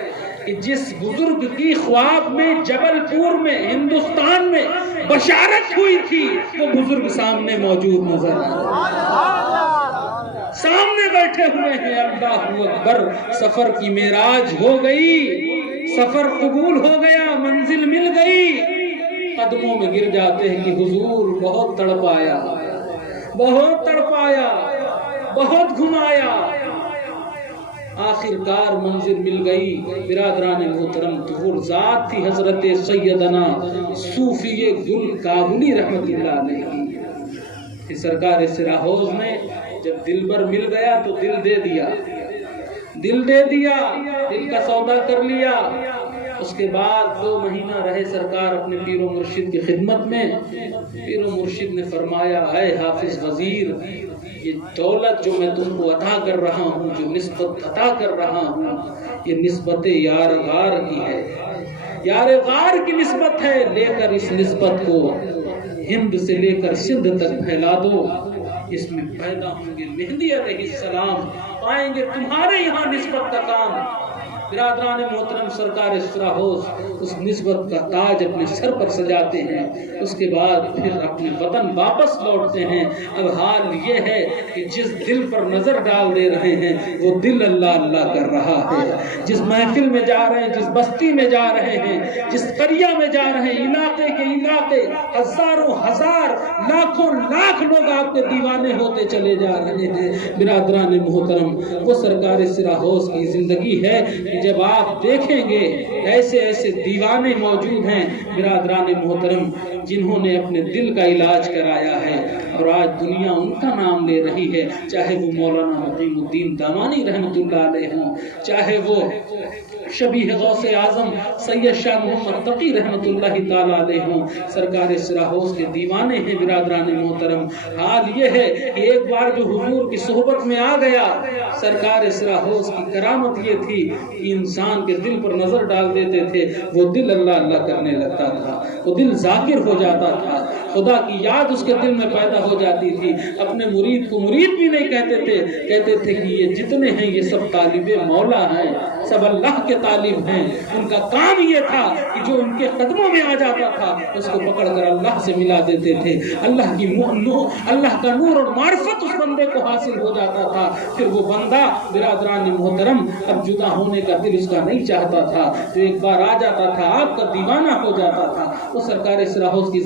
کہ جس بزرگ کی خواب میں جبل پور میں ہندوستان میں بشارت ہوئی تھی وہ بزرگ سامنے موجود نظر آ رہا، سامنے بیٹھے ہوئے ہیں۔ اللہ اکبر، سفر کی معراج ہو گئی، سفر قبول ہو گیا، منزل مل گئی، قدموں میں گر جاتے ہیں کہ حضور بہت تڑپایا، بہت تڑپایا، بہت گھمایا، آخر کار منزل مل گئی۔ برادران محترم، ظہور ذات تھی حضرت سیدنا صوفی گل کابلی رحمت اللہ علیہ کی۔ سرکار سراحوز نے جب دل بر مل گیا تو دل دے دیا، دل دے دیا، دل کا سودا کر لیا۔ اس کے بعد 2 مہینہ رہے سرکار اپنے پیر و مرشد کی خدمت میں۔ پیر و مرشد نے فرمایا، اے حافظ وزیر، یہ دولت جو میں تم کو عطا کر رہا ہوں، جو نسبت عطا کر رہا ہوں، یہ نسبت یار غار کی ہے، یار غار کی نسبت ہے، لے کر اس نسبت کو ہند سے لے کر سندھ تک پھیلا دو، اس میں پیدا ہوں گے مہدی علیہ السلام، پائیں گے تمہارے یہاں نسبت کا کام۔ برادران محترم، سرکار سراحوس اس نسبت کا تاج اپنے سر پر سجاتے ہیں، اس کے بعد پھر اپنے وطن واپس لوٹتے ہیں۔ اب حال یہ ہے کہ جس دل پر نظر ڈال دے رہے ہیں وہ دل اللہ اللہ کر رہا ہے، جس محفل میں جا رہے ہیں، جس بستی میں جا رہے ہیں، جس قریہ میں جا رہے ہیں، علاقے کے علاقے، ہزاروں ہزار، لاکھوں لاکھ لوگ آپ کے دیوانے ہوتے چلے جا رہے ہیں۔ برادران محترم، وہ سرکار سراحوس کی زندگی ہے کہ کہ جب آپ دیکھیں گے ایسے ایسے دیوانے موجود ہیں برادران محترم جنہوں نے اپنے دل کا علاج کرایا ہے اور آج دنیا ان کا نام لے رہی ہے، چاہے وہ مولانا مقیم الدین دامانی رحمۃ اللہ علیہ ہوں، چاہے وہ شبیہ غوث اعظم سید شاہ محمد تقی رحمۃ اللہ تعالیٰ علیہ ہوں، سرکار سراحوس کے دیوانے ہیں برادران محترم۔ حال یہ ہے کہ ایک بار جو حضور کی صحبت میں آ گیا، سرکار سراحوس کی کرامت یہ تھی کہ انسان کے دل پر نظر ڈال دیتے تھے، وہ دل اللہ اللہ کرنے لگتا تھا، وہ دل ذاکر ہو جاتا تھا، خدا کی یاد اس کے دل میں پیدا ہو جاتی تھی۔ اپنے مرید کو مرید بھی نہیں کہتے تھے، کہتے تھے کہ یہ جتنے ہیں یہ سب طالب مولا ہیں، سب اللہ کے طالب ہیں۔ ان کا کام یہ تھا کہ جو ان کے قدموں میں آ جاتا تھا اس کو پکڑ کر اللہ سے ملا دیتے تھے، اللہ کا نور اور معرفت اس بندے کو حاصل ہو جاتا تھا۔ پھر وہ بندہ برادران محترم اب جدا ہونے کا دل اس کا نہیں چاہتا تھا، جو ایک بار آ جاتا تھا آپ کا دیوانہ ہو جاتا تھا۔ وہ سرکار سراحوس کی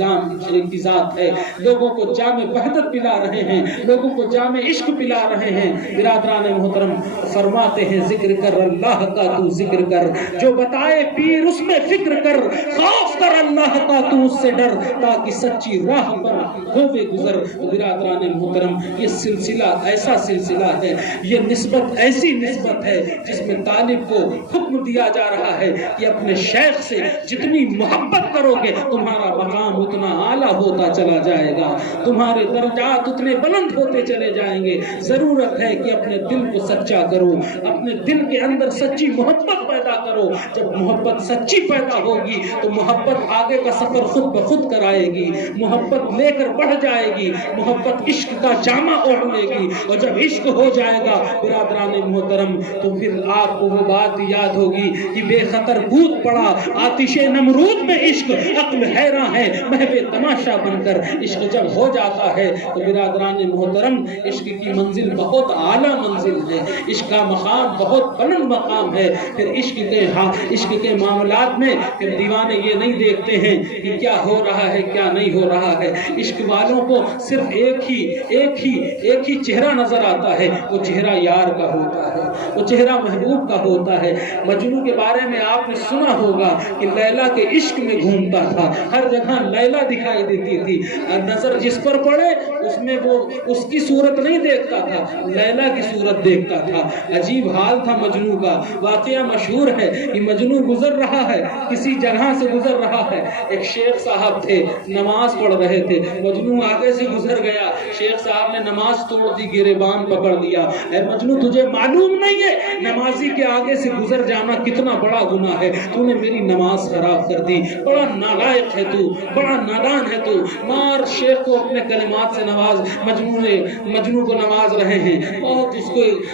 ذات ہے، لوگوں کو جام وحدت پلا رہے ہیں، لوگوں کو جام عشق پلا رہے ہیں۔ برادران محترم فرماتے ہیں ذکر کر اللہ کا تو ذکر کر، جو بتائے پیر اس میں فکر کر، خوف کر اللہ کا تو اس سے ڈر، تاکہ سچی راہ پر ہوے گزر۔ برادران محترم یہ سلسلہ ایسا سلسلہ ہے، یہ نسبت ایسی نسبت ہے جس میں طالب کو حکم دیا جا رہا ہے کہ اپنے شیخ سے جتنی محبت کرو گے تمہارا مقام اتنا اعلیٰ ہوتا چلا جائے گا، تمہارے درجات اتنے بلند ہوتے چلے جائیں گے۔ ضرورت ہے کہ اپنے دل کو سچا کرو، اپنے دل کے اندر سچی محبت پیدا کرو۔ جب محبت سچی پیدا ہوگی تو محبت آگے کا سفر خود بخود کرائے گی، محبت لے کر بڑھ جائے گی، محبت عشق کا جامع اوڑھ لے گی، اور جب عشق ہو جائے گا برادران محترم تو پھر آپ کو وہ بات یاد ہوگی کہ بے خطر کود پڑا آتش نمرود میں عشق، عقل حیراں ہے محو تماشا بن کر۔ عشق جب ہو جاتا ہے تو برادران محترم عشق کی منزل بہت اعلیٰ منزل ہے، عشق کا مقام بہت بلند مقام ہے۔ پھر عشق کے معاملات میں پھر دیوانے یہ نہیں دیکھتے ہیں کہ کیا ہو رہا ہے کیا نہیں ہو رہا ہے، عشق والوں کو صرف ایک ہی چہرہ نظر آتا ہے، وہ چہرہ یار کا ہوتا ہے، وہ چہرہ محبوب کا ہوتا ہے۔ مجنوں کے بارے میں آپ نے سنا ہوگا کہ لیلا کے عشق میں گھومتا تھا، ہر جگہ لیلا دکھائی دیتی تھی، نظر جس پر پڑے اس میں وہ اس کی صورت نہیں دیکھتا تھا، لیلا کی صورت دیکھتا تھا۔ عجیب حال تھا مجنوں کا۔ واقعہ مشہور ہے کہ مجنوں گزر رہا ہے، کسی جگہ سے گزر رہا ہے، ایک شیخ صاحب تھے نماز پڑھ رہے تھے، مجنوں آگے سے گزر گیا، شیخ صاحب نے نماز توڑ دی، گریبان پکڑ دیا، اے مجنوں تجھے معلوم نہیں ہے نمازی کے آگے سے گزر جانا کتنا بڑا گناہ ہے، تو نے میری نماز خراب کر دی، بڑا نالائق ہے تو، بڑا نادان ہے تو۔ مار شیخ کو اپنے کلمات سے نواز، مجنوں کو نواز رہے ہیں، بہت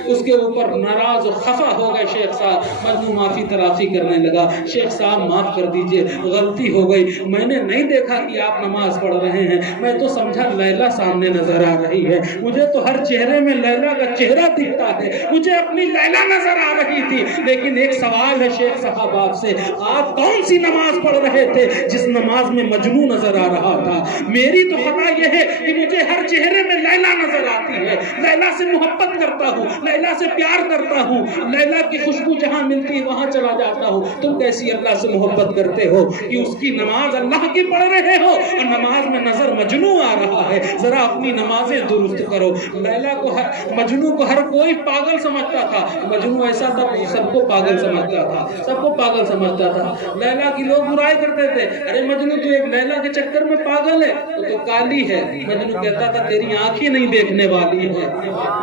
اس کے اوپر ناراض و خفا ہو گئے شیخ صاحب۔ مجنوں معافی تلافی کرنے لگا، شیخ صاحب معاف کر دیجئے، غلطی ہو گئی، میں نے نہیں دیکھا کہ آپ نماز پڑھ رہے ہیں، میں تو سمجھا لیلا سامنے نظر آ رہی ہے، مجھے تو ہر چہرے میں لیلا کا چہرہ دکھتا ہے، مجھے اپنی لیلا نظر آ رہی تھی۔ لیکن ایک سوال ہے شیخ صاحب آپ سے، آپ کون سی نماز پڑھ رہے تھے جس نماز میں مجنوں نظر آ رہا تھا؟ میری تو خطا یہ ہے کہ مجھے ہر چہرے میں لیلا نظر آتی ہے، لیلا سے محبت کرتا ہوں، لیلا سے پیار کرتا ہوں، لیلا کی خوشبو جہاں ملتی ہے وہاں چلا جاتا ہوں۔ تم کیسی اللہ سے محبت کرتے ہو کہ اس کی نماز اللہ کی پڑھ رہے ہو اور نماز میں نظر مجنوں آ رہا ہے؟ ذرا اپنی نمازیں درست کرو۔ لیلا کو مجنوں کو ہر کوئی پاگل سمجھتا تھا، مجنوں ایسا تھا سب کو پاگل سمجھتا تھا، سب کو پاگل سمجھتا تھا۔ لیلا کی لوگ برائی کرتے تھے، ارے مجنوں تو ایک لیلا کے چکر میں پاگل ہے، تو کالی ہے۔ مجنوں کہتا تھا تیری آنکھ ہی نہیں دیکھنے والی ہے،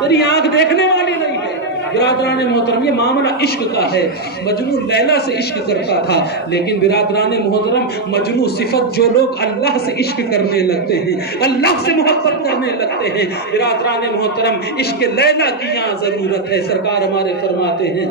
تیری آنکھ دیکھنے والی نہیں ہے۔ برادران محترم یہ معاملہ عشق کا ہے، مجنوں لیلا سے عشق کرتا تھا، لیکن برادران محترم مجنوں صفت جو لوگ اللہ سے عشق کرنے لگتے ہیں، اللہ سے محبت کرنے لگتے ہیں، برادران محترم عشق لیلا کی یہاں ضرورت ہے۔ سرکار ہمارے فرماتے ہیں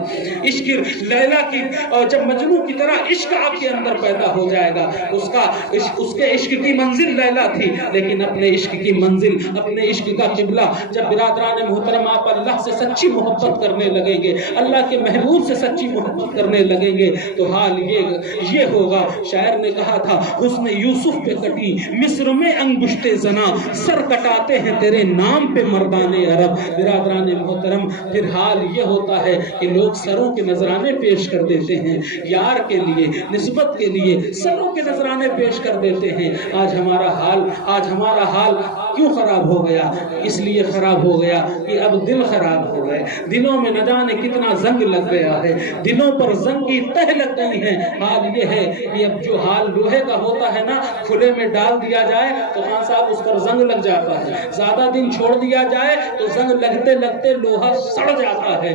عشق لیلا کی، اور جب مجنوں کی طرح عشق آپ کے اندر پیدا ہو جائے گا، اس کے عشق کی منزل لیلا تھی، لیکن اپنے عشق کی منزل، اپنے عشق کا قبلہ جب برادران محترم آپ اللہ سے سچی محبت کرنے لگیں گے, اللہ کے محبوب سے سچی محبت کرنے لگیں گے, تو حال یہ ہوگا. شاعر نے کہا تھا حسن یوسف پہ کٹی مصر میں انگشتے زنا, سر کٹاتے ہیں تیرے نام پہ مردان عرب. برادران محترم, پھر حال یہ ہوتا ہے کہ لوگ سروں کے نذرانے پیش کر دیتے ہیں یار کے لیے, نسبت کے لیے سروں کے نذرانے پیش کر دیتے ہیں. آج ہمارا حال کیوں خراب ہو گیا؟ اس لیے خراب ہو گیا کہ اب دل خراب ہو گئے, دلوں میں نہ جانے کتنا زنگ لگ گیا ہے, دلوں پر زنگ کی تہ لگ گئی ہے. حال یہ ہے کہ اب جو حال لوہے کا ہوتا ہے نا, کھلے میں ڈال دیا جائے تو خان صاحب اس پر زنگ لگ جاتا ہے, زیادہ دن چھوڑ دیا جائے تو زنگ لگتے لگتے لوہا سڑ جاتا ہے,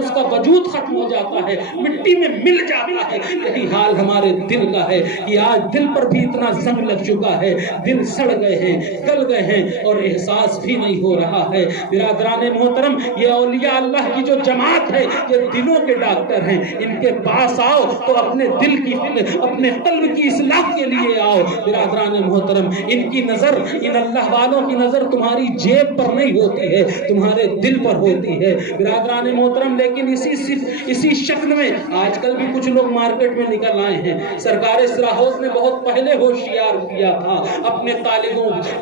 اس کا وجود ختم ہو جاتا ہے, مٹی میں مل جاتا ہے. یہی حال ہمارے دل کا ہے کہ آج دل پر بھی اتنا زنگ لگ چکا ہے, دل سڑ گئے ہیں, گل گئے ہیں اور احساس بھی نہیں ہو رہا ہے. برادران محترم, یہ اولیاء اللہ کی جو جماعت ہے یہ دلوں کے ڈاکٹر ہیں, ان کے پاس آؤ تو اپنے دل کی, اپنے قلب کی اصلاح کے لیے آؤ. برادران محترم, ان کی نظر, ان اللہ والوں کی نظر تمہاری جیب پر نہیں ہوتی ہے, تمہارے دل پر ہوتی ہے. برادران محترم, لیکن اسی شکل میں آج کل بھی کچھ لوگ مارکیٹ میں نکل آئے ہیں. سرکار سراہوس نے بہت پہلے ہوشیار کیا تھا, اپنے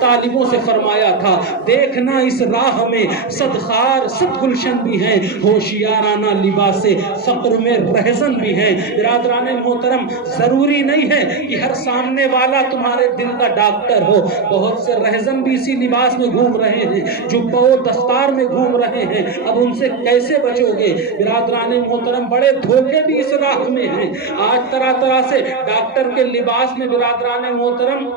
طالبوں سے فرمایا تھا, دیکھنا اس راہ میں صد خار صد گلشن بھی ہیں, ہوشیارانہ لباس فقر میں رہزن بھی ہیں. برادران محترم, ضروری نہیں ہے کہ ہر سامنے والا تمہارے دل کا ڈاکٹر ہو. بہت سے رہزن بھی اسی لباس میں گھوم رہے ہیں, جبہ و دستار میں گھوم رہے ہیں, اب ان سے کیسے بچو گے؟ برادران محترم, بڑے دھوکے بھی اس راہ میں ہیں. آج طرح سے ڈاکٹر کے لباس میں برادران محترم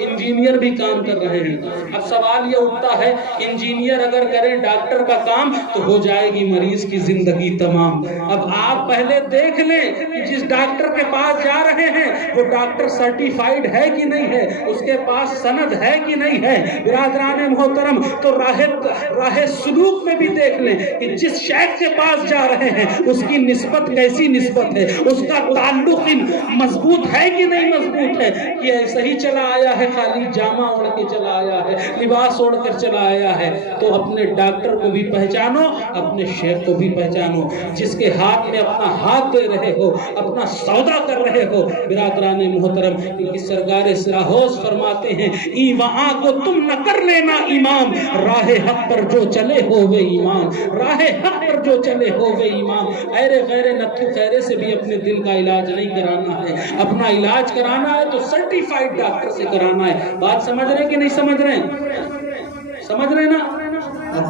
انجینئر بھی کام کر رہے ہیں. اب سوال یہ اٹھتا ہے, انجینئر اگر کریں ڈاکٹر کا کام تو ہو جائے گی مریض کی زندگی تمام. اب آپ پہلے دیکھ لیں کہ جس ڈاکٹر کے پاس جا رہے ہیں وہ ڈاکٹر سرٹیفائیڈ ہے کہ نہیں ہے, اس کے پاس سند ہے کہ نہیں ہے. برادران محترم, تو راہ سلوک میں بھی دیکھ لیں کہ جس شیخ کے پاس جا رہے ہیں اس کی نسبت کیسی نسبت ہے, اس کا تعلق مضبوط ہے کہ نہیں مضبوط ہے, کہ ایسا ہی چلا آیا ہے, خالی جامہ اوڑھ کے چلا آیا ہے, لباس اوڑھ کر چلا آیا ہے. تو اپنے ڈاکٹر کو بھی پہچانو, اپنے شیخ کو بھی پہچانو, جس کے ہاتھ میں اپنا ہاتھ دے رہے ہو, اپنا سودا کر رہے ہو. برادران محترم, کیونکہ سرکار سراہوس فرماتے ہیں, وہاں کو تم نہ کر لینا امام, راہ حق پر جو چلے ہو وہ امام, راہ حق پر جو چلے ہو وہ امام. ایرے غیر نتھو خیرے سے بھی اپنے دل کا علاج نہیں کرانا ہے, اپنا علاج کرانا ہے تو سرٹیفائیڈ ڈاکٹر سے کرانا ہے. بات سمجھ رہے ہیں کہ نہیں سمجھ رہے ہیں؟ سمجھ رہے ہیں نا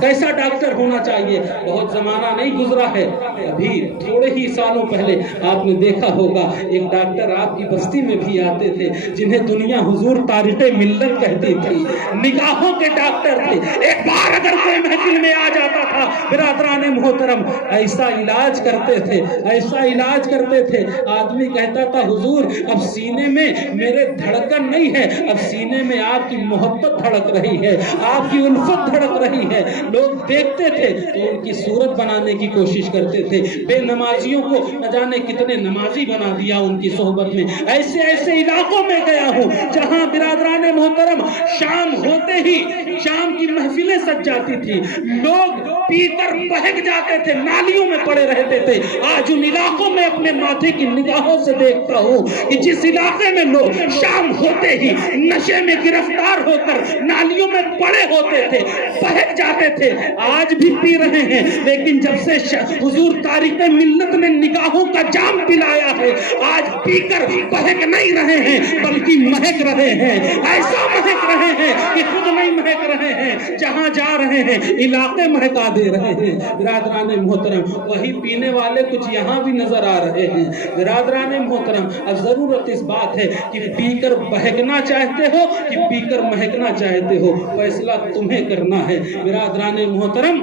کیسا ڈاکٹر ہونا چاہیے؟ بہت زمانہ نہیں گزرا ہے, ابھی تھوڑے ہی سالوں پہلے آپ نے دیکھا ہوگا ایک ڈاکٹر آپ کی بستی میں بھی آتے تھے, جنہیں دنیا حضور تاریخ ملت کہتی تھی, نگاہوں کے ڈاکٹر تھے. ایک بار اگر کوئی محفل میں آ جاتا تھا برادران محترم, ایسا علاج کرتے تھے, آدمی کہتا تھا حضور اب سینے میں میرے دھڑکن نہیں ہے, اب سینے میں آپ کی محبت دھڑک رہی ہے, آپ کی الفت دھڑک رہی ہے. لوگ دیکھتے تھے تو ان کی صورت بنانے کی کوشش کرتے تھے. بے نمازیوں کو نہ جانے کتنے نمازی بنا دیا ان کی صحبت میں. ایسے علاقوں میں گیا ہوں جہاں برادران محترم شام ہوتے ہی شام کی محفلیں سج جاتی تھی, لوگ پی کر بہک جاتے تھے, نالیوں میں پڑے رہتے تھے. آج ان علاقوں میں اپنے ماتھے کی نگاہوں سے دیکھتا ہوں کہ جس علاقے میں لوگ شام ہوتے ہی نشے میں گرفتار ہو کر نالیوں میں پڑے ہوتے تھے, بہک جاتے تھے, آج بھی پی رہے ہیں. لیکن جب سے حضور تاریخ ملت نے نگاہوں کا جام پلایا ہے, آج پی کر بہک نہیں رہے ہیں بلکہ مہک رہے ہیں. ایسا مہک رہے ہیں کہ خود نہیں مہک رہے ہیں, جہاں جا رہے ہیں علاقے مہکا دے رہے ہیں. برادران محترم, وہی پینے والے کچھ یہاں بھی نظر آ رہے ہیں. برادران محترم, اب ضرورت اس بات ہے کہ پی کر بہکنا چاہتے ہو کہ پی کر مہکنا چاہتے ہو, فیصلہ تمہیں کرنا ہے. برادران محترم,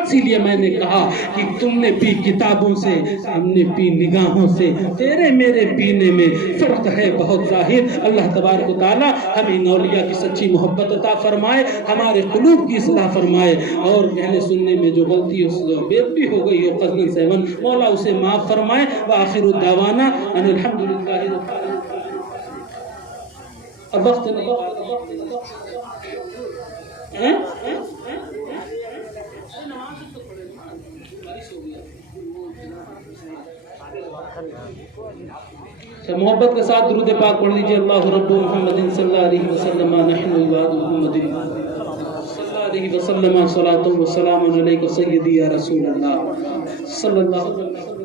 اسی لیے میں نے کہا کہ تم نے پی کتابوں سے, ہم نے پی نگاہوں سے, تیرے میرے پینے میں فرق ہے بہت ظاہر. اللہ تبارک و تعالی ہمیں اولیاء کی سچی محبت عطا فرمائے, ہمارے قلوب کی اصلاح فرمائے, اور کہنے سننے میں جو غلطی بے ہو گئی ہو قصداً سہواً, مولا اسے معاف فرمائے. وآخر الدعوانا ان الحمدللہ رب العالمین. اب وقت نہیں محبت کے ساتھ درود پاک پڑھ لیجیے. اللہ رب محمد صلی اللہ علیہ وسلم نحن عباد محمد صلی اللہ علیہ وسلم صلاۃ و سلام علیک سیدی یا رسول اللہ صلی اللہ علیہ وسلم.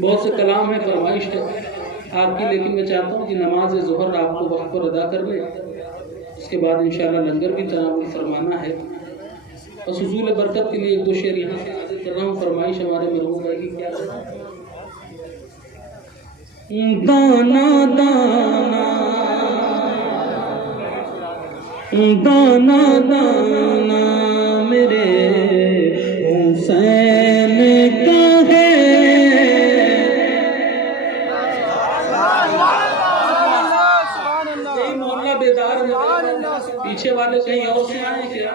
بہت سے کلام ہے، فرمائش ہے آپ کی، لیکن میں چاہتا ہوں کہ نماز ظہر آپ کو وقت پر ادا کر لیں. اس کے بعد انشاءاللہ لنگر بھی تناول فرمانا ہے. بس حصول برکت کے لیے ایک دو شعر یہاں سے حاضر کر رہا ہوں. فرمائش ہمارے مرحوم بھائی کی کیا ہے؟ دانا دانا دانا دانا میرے حسین کا ہے. یہی محلہ بیدار ہے. پیچھے والے کہیں اور سے آئے کیا؟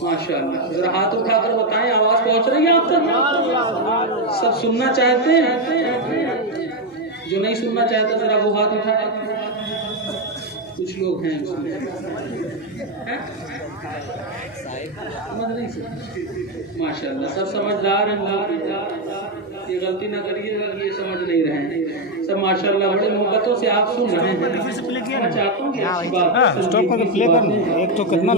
ماشاءاللہ. ذرا ہاتھ اٹھا کر بتائیں، آواز پہنچ رہی ہے آپ تک؟ سب سننا چاہتے ہیں؟ جو نہیں سننا چاہتا ذرا وہ ہاتھ اٹھائے. کچھ لوگ ہیں اس میں ماشاءاللہ سب سمجھدار ہیں. یہ غلطی نہ کریے گا کہ یہ سمجھ نہیں رہے ہیں. سب ماشاءاللہ بڑے محبتوں سے آپ سن رہے ہیں. میں چاہتا ہوں کہ